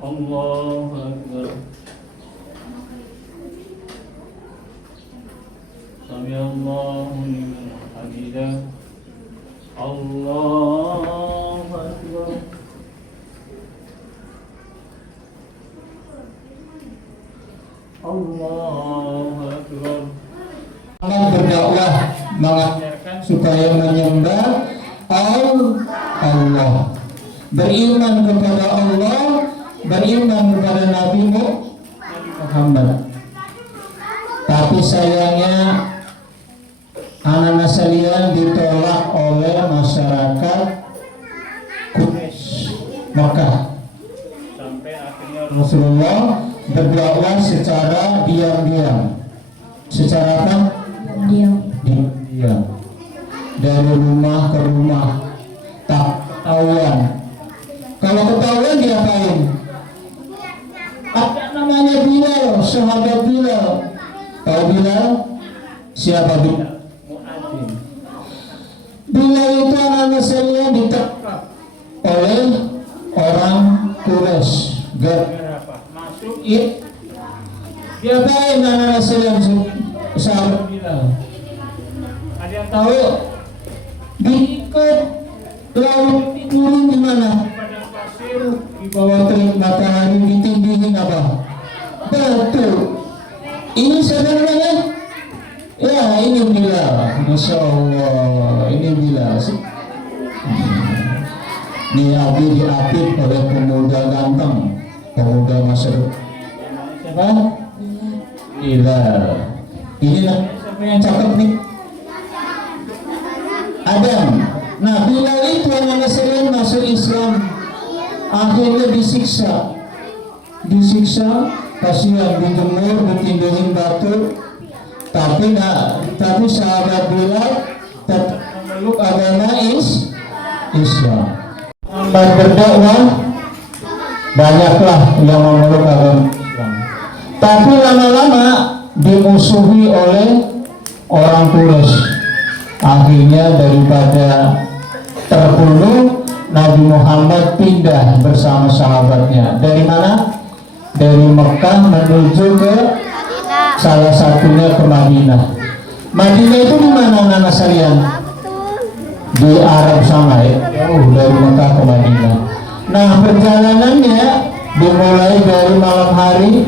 Allahu Akbar. Sami Allahu liman hamidah. Allahu Akbar. Allahu Akbar. Berdakwah mengajarkan supaya menyembah Allah, beriman kepada Allah, beriman kepada Nabi Muhammad. Tapi sayangnya anak-anak sekalian ditolak oleh masyarakat Quraisy Mekah. Sampai akhirnya Rasulullah berdakwah secara diam-diam. Secara apa? Diam-diam. Dari rumah ke rumah, tak ketahuan. Kalau ketahuan diapain? Ada namanya Bilal, sahabat Bilal. Tahu Bilal? Siapa Bilal? muadzin. Bilal itu anak saya ditangkap oleh orang Quraisy. Berapa? Masuk Diapain anak saya sahabat Bilal? ada yang Tahu? Diikat, lalu tidurin di mana? pada pasir. Di bawah terik matahari, ditindihin apa? Batu. Ini siapa namanya? Ya, ini Bilal. Masya Allah, ini Bilal. Ini Abi diapit oleh pemuda ganteng, pemuda masa depan. Siapa? Bilal. Ini siapa yang cakep nih? Adam. Nah, Bilal itu anak sering masuk Islam, akhirnya disiksa, kasihan, dijemur, ditindihin batu. Tapi sahabat Bilal tetap memeluk agama Islam. Berdakwah banyaklah yang memeluk agama Islam. Tapi lama-lama dimusuhi oleh orang Quraisy. Akhirnya daripada terbunuh, Nabi Muhammad pindah bersama sahabatnya. Dari mana? Dari Mekah menuju ke salah satunya ke Madinah. Madinah itu di mana anak sekalian? Di Arab sana ya. Jauh dari Mekah ke Madinah. Nah, perjalanannya dimulai dari malam hari,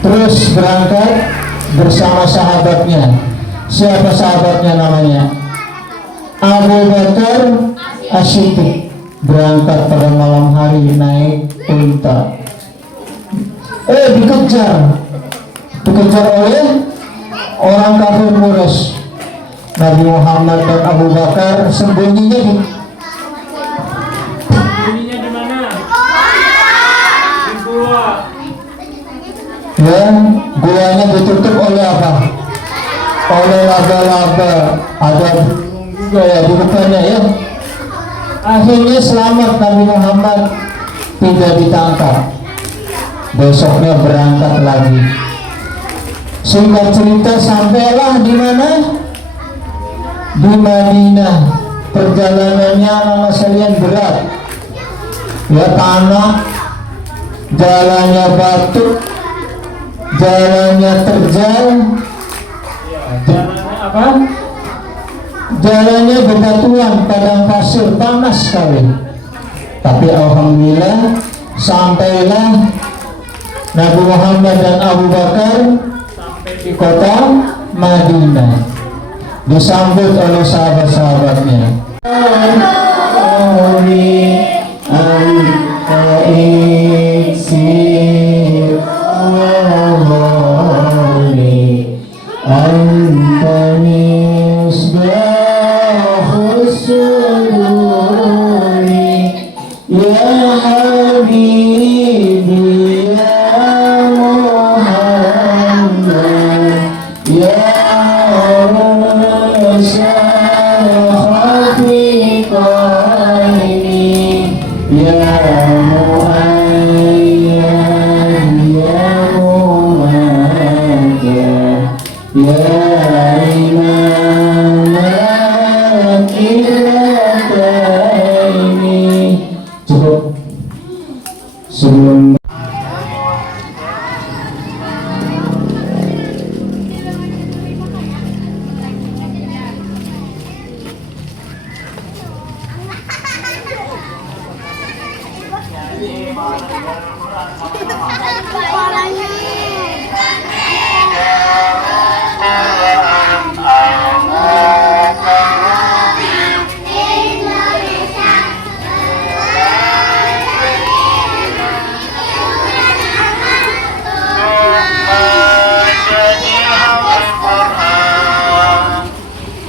terus berangkat bersama sahabatnya. Siapa sahabatnya namanya? Abu Bakar As-Siddiq. Berangkat pada malam hari naik unta. Dikejar oleh orang kafir Quraisy. Nabi Muhammad dan Abu Bakar sembunyinya di mana? Di gua. Ya, guanya ditutup oleh apa? Oleh laba-laba. Ada burung juga ya di depannya ya. Akhirnya selamat, Nabi Muhammad tidak ditangkap. Besoknya berangkat lagi. Singkat cerita sampailah di mana? Di Madinah. Perjalanannya anak sekalian berat. Ya, tanah, jalannya batu, jalannya terjal. Jalannya apa? Jalannya bebatuan, padang pasir, panas sekali. Tapi alhamdulillah sampailah Nabi Muhammad dan Abu Bakar sampai di kota Madinah, disambut oleh sahabat-sahabatnya.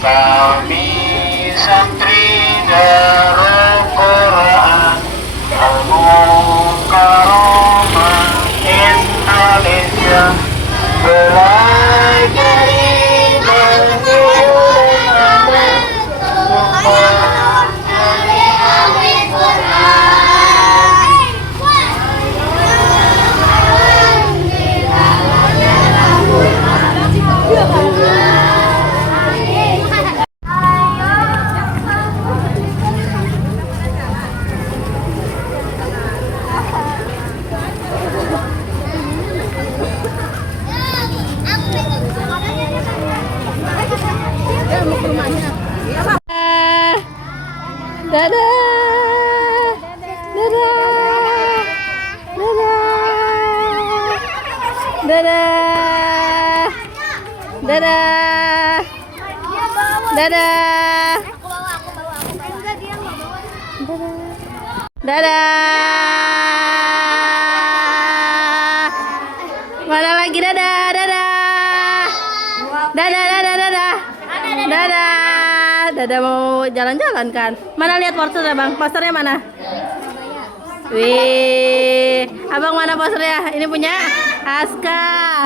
Kami santri Darul Quran Al-Mukarramah Indonesia, belajar Dadah. Dadah. Dadah. Dadah. Dadah. Dadah. Dadah. Mana lagi dadah, dadah. Dadah, dadah, dadah. Dadah. Dadah mau jalan-jalan kan? Mana lihat posternya bang? Posternya mana? Wih, abang mana posternya? Ini punya Aska.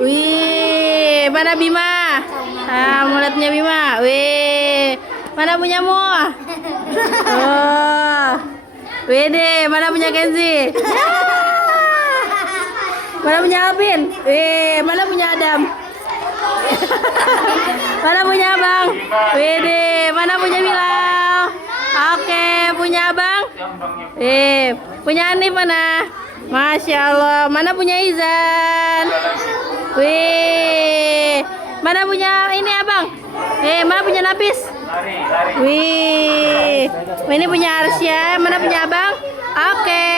Wih, mana Bima? Ah, mau lihat punya Bima. Wih, mana punyamu? Oh, Wede, mana punya Kenzi? Mana punya Alvin? Wih, mana punya Adam? Mana punya abang? Wede, mana punya Bilal? Oke, punya abang? Punya Anif mana? Masya Allah, mana punya Izan? Wih, mana punya ini abang? Mana punya Napis? Wih, ini punya Arsya, mana punya abang? Oke.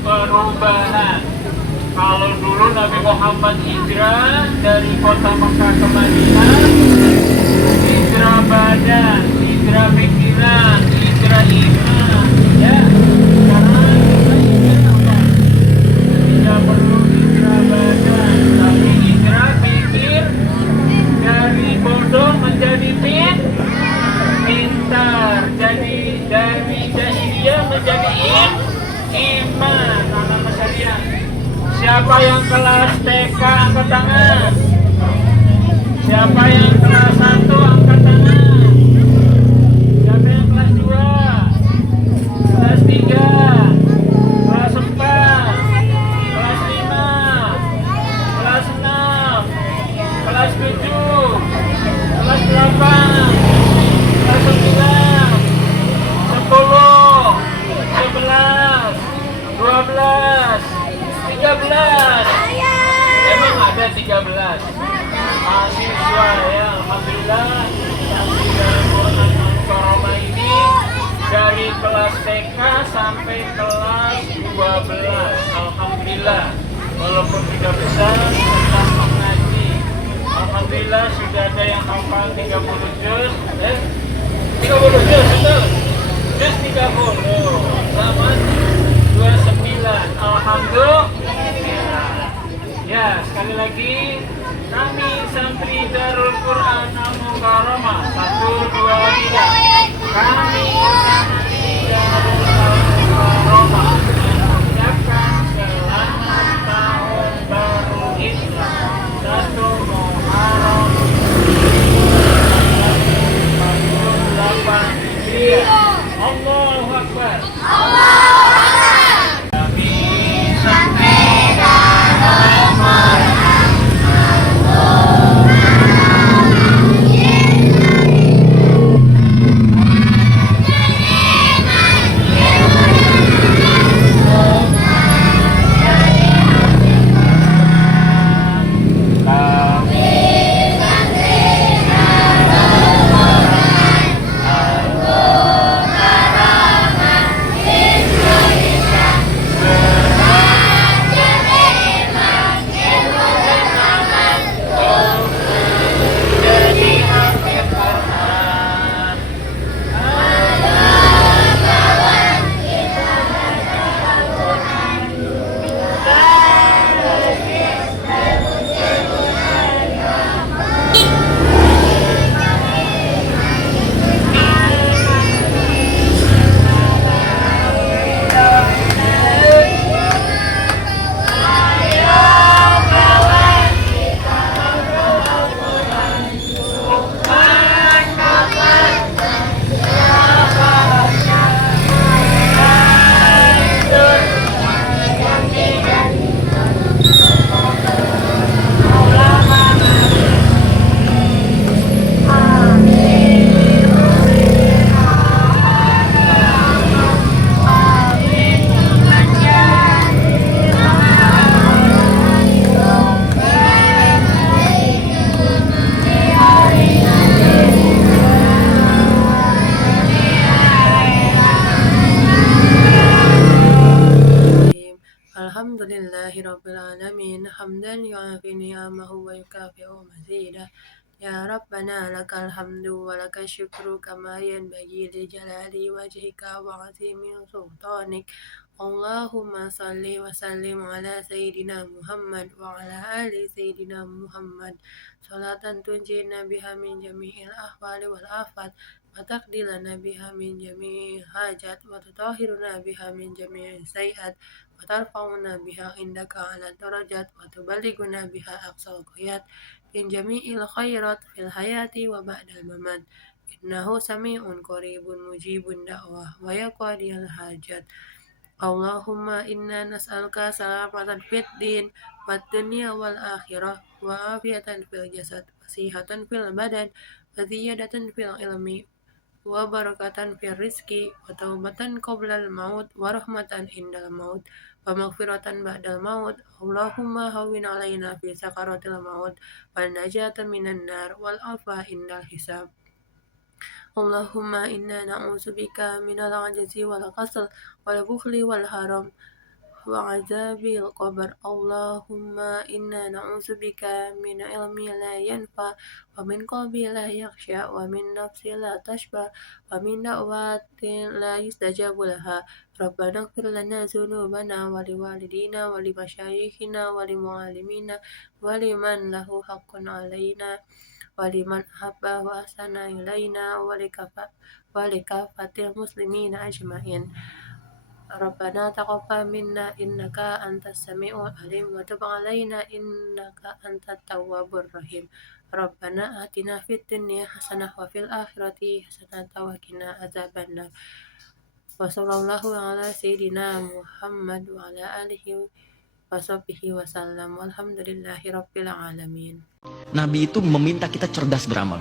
Perubahan. Kalau dulu Nabi Muhammad hijrah dari kota Mekah ke Madinah, hijrah badan, hijrah pikiran, hijrah iman, ya. Sekarang kita hijrah tidak perlu hijrah badan, tapi hijrah pikir, dari bodoh menjadi pintar. Siapa yang kelas TK angkat tangan? Siapa yang kelas 1 angkat tangan? Siapa yang kelas 2? Kelas 3? Kelas 4? Kelas 5? Kelas 6? Kelas 7? Kelas 8? Kelas 9? 10? 11? 12? 13? Emang ada 13? Mahasiswa ya, alhamdulillah santri dari Quran Al-Karamah ini dari kelas TK sampai kelas 12. Alhamdulillah, walaupun tidak besar tetap mengaji. Alhamdulillah sudah ada yang hafal 30 juz. 30 juz betul. Juz 30 sama 29. Alhamdulillah. Ya, sekali lagi kami santri Darul Quran Al-Mukarramah 1, 2, 3. Kami santri Darul Quran Al-Mukarramah mengucapkan selamat tahun baru Islam 1 Muharram 1448 Hijriah. Allahu Akbar. Kami santri Darul Quran Alhamdulillahirrabbilalamin hamdan yu'afi ni'amahu wa yukafi'u mazidah. Ya Rabbana lakal hamdu wa lakal syukru kama yanbaghi li jalali wajhika wa azimi sultanik. Allahumma salli wa sallim ala Sayyidina Muhammad wa ala ali Sayyidina Muhammad. Salatan tunjina biha min jami'il ahwali wal afat wa taqdilana biha min jami'il hajat wa tutahhiruna biha min jami'il sayiat wa tarfa'una biha indaka ala darajat wa tuballighuna biha aqsal ghayat min jami'il khairat fil hayati wa ba'dal mamat. Innahu sami'un qaribun mujibun da'wah wa yaqdiyal hajat. Allahumma inna nas'aluka salamatan fid din wad dunya wal akhirah wa afiyatan fil jasad wa sihatan fil badan wa ziyadatan fil ilmi wa barakatan fil rizqi wa taubatan qoblal maut wa rahmatan indal maut wa maghfiratan ba'dal maut. Allahumma hawwin alaina fi sakaratil maut wal najata minan nar wal afa indal hisab. Allahumma inna na'udzubika minal ajzi wal kasal wal bukhli wal haram wa azabil qabr. Allahumma inna na'udzubika min ilmi la yanfa wa min qalbi la yakhsha wa min nafsi la tashba wa min da'watin la yustajabu laha. Rabbana ighfir lana dzunubana wa liwalidina wa limasyayikhina wa limuallimina wa liman lahu haqqun alaina wa liman habba wa ahsana ilaina wa likafatil muslimina ajmain. ربنا تقبل منا إنك أنت السميع العليم وتب علينا إنك أنت التواب الرحيم ربنا آتنا في الدنيا حسنة وفي الآخرة حسنة وقنا عذاب النار وصلى الله على سيدنا محمد وعلى آله وصحبه wasallam walhamdulillahi rabbil alamin. Nabi itu meminta kita cerdas beramal.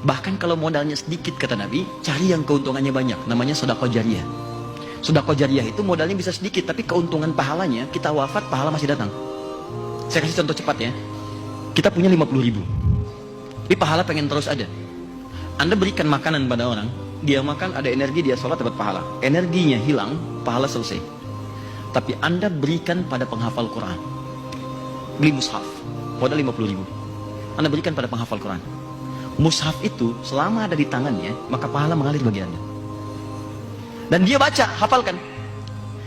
Bahkan kalau modalnya sedikit, kata Nabi, cari yang keuntungannya banyak. Namanya sedekah jariyah. Sedekah jariyah itu modalnya bisa sedikit, tapi keuntungan pahalanya, kita wafat, pahala masih datang. Saya kasih contoh cepat ya. Kita punya 50.000, tapi pahala pengen terus ada. Anda berikan makanan pada orang, dia makan, ada energi, dia sholat, dapat pahala. Energinya hilang, pahala selesai. Tapi Anda berikan pada penghafal Quran, beli mushaf, modal 50.000, Anda berikan pada penghafal Quran. Mushaf itu selama ada di tangannya, maka pahala mengalir bagi Anda. Dan dia baca, hafalkan,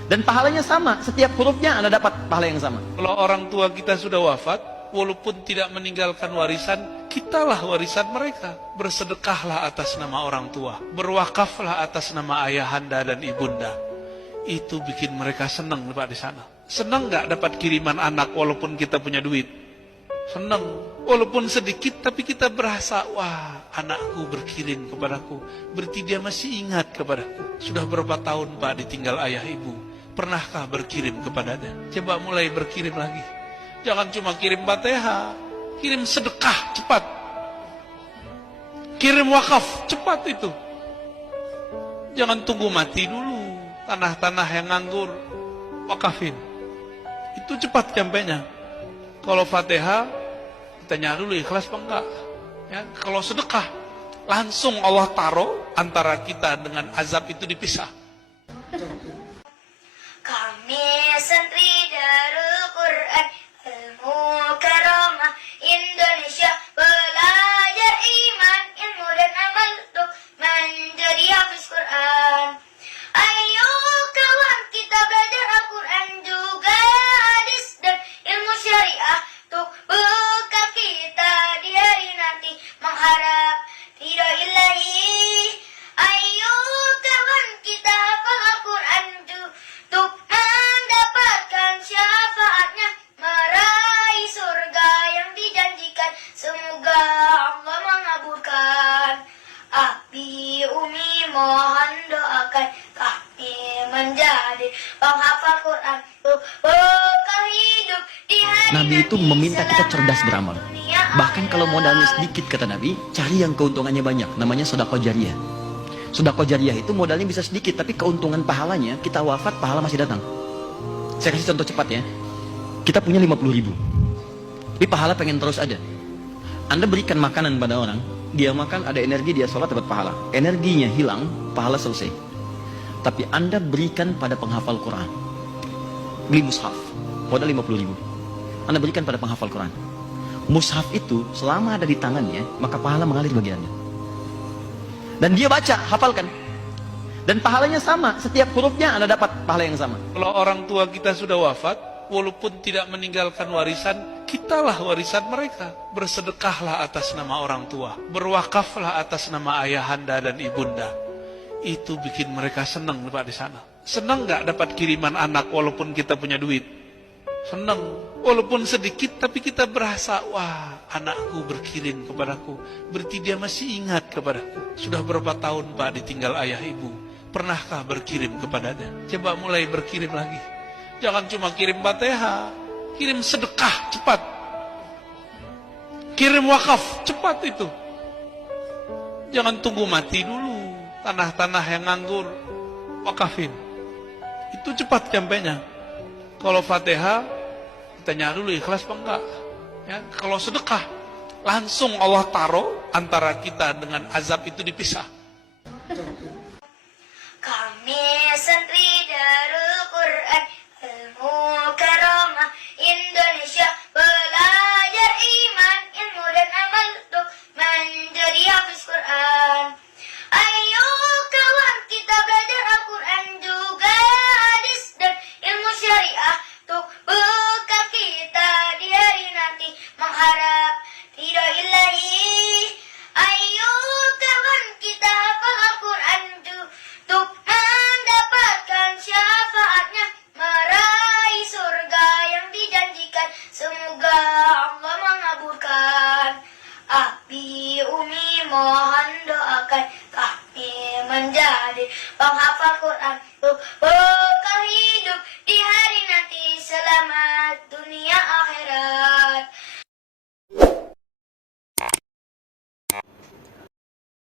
dan pahalanya sama, setiap hurufnya Anda dapat pahala yang sama. Kalau orang tua kita sudah wafat, walaupun tidak meninggalkan warisan, kitalah warisan mereka. Bersedekahlah atas nama orang tua, berwakaflah atas nama ayahanda dan ibunda. Itu bikin mereka senang Pak di sana. Senang nggak dapat kiriman anak walaupun kita punya duit? Senang, walaupun sedikit tapi kita berasa, wah anakku berkirim kepadaku, berarti dia masih ingat kepadaku. Sudah berapa tahun Pak ditinggal ayah ibu, pernahkah berkirim kepadanya? Coba mulai berkirim lagi. Jangan cuma kirim Fatihah, kirim sedekah cepat, kirim wakaf cepat itu. Jangan tunggu mati dulu. Tanah-tanah yang nganggur, wakafin. Itu cepat nyampainya. Kalau Fatihah, tanya dulu ikhlas apa enggak. Ya, kalau sedekah, langsung Allah taruh antara kita dengan azab itu dipisah. Kami santri Darul Quran Al-Mukarramah Indonesia, belajar iman, ilmu dan amal untuk menjadi hafiz Quran. Ayo kawan, kita belajar Al-Quran juga hadis dan ilmu syariah untuk bekal kita di hari nanti mengharap ridha ilahi. Ayo kawan, kita hafal Al-Quran untuk mendapatkan syafaatnya, meraih surga yang dijanjikan. Semoga Allah mengabulkan. Abi Umi mohon doakan kami menjadi penghafal Quran untuk bekal hidup di hari Nabi itu nanti. meminta kita cerdas beramal. Bahkan kalau modalnya sedikit, kata Nabi, cari yang keuntungannya banyak. Namanya sedekah jariyah. Sedekah jariyah itu modalnya bisa sedikit, tapi keuntungan pahalanya, kita wafat, pahala masih datang. Saya kasih contoh cepat ya. Kita punya 50.000, tapi pahala pengen terus ada. Anda berikan makanan pada orang, dia makan, ada energi, dia sholat, dapat pahala. Energinya hilang, pahala selesai. Tapi Anda berikan pada penghafal Quran, beli mushaf, modal 50.000, Anda berikan pada penghafal Quran. Mushaf itu selama ada di tangannya, maka pahala mengalir bagi Anda. Dan dia baca, hafalkan, dan pahalanya sama, setiap hurufnya Anda dapat pahala yang sama. Kalau orang tua kita sudah wafat, walaupun tidak meninggalkan warisan, kitalah warisan mereka. Bersedekahlah atas nama orang tua, berwakaflah atas nama ayahanda dan ibunda. Itu bikin mereka senang Pak di sana. Senang nggak dapat kiriman anak walaupun kita punya duit? Senang, walaupun sedikit tapi kita berasa, wah anakku berkirim kepadaku, berarti dia masih ingat kepadaku. Sudah berapa tahun Pak ditinggal ayah ibu, pernahkah berkirim kepadanya? Coba mulai berkirim lagi. Jangan cuma kirim Fatihah, kirim sedekah cepat, kirim wakaf cepat itu. Jangan tunggu mati dulu. Tanah-tanah yang nganggur, wakafin. Itu cepat nyampainya. Kalau Fatihah, tanya dulu ikhlas apa enggak. Ya, kalau sedekah, langsung Allah taruh antara kita dengan azab itu dipisah. Kami santri Darul Quran Al-Mukarramah Indonesia, belajar iman, ilmu dan amal untuk menjadi hafiz Quran. Ayo kawan, kita belajar Al-Quran juga hadis dan ilmu syariah untuk bekal kita di hari nanti mengharap ridha ilahi. Ayo kawan, kita hadir, penghafal Quran,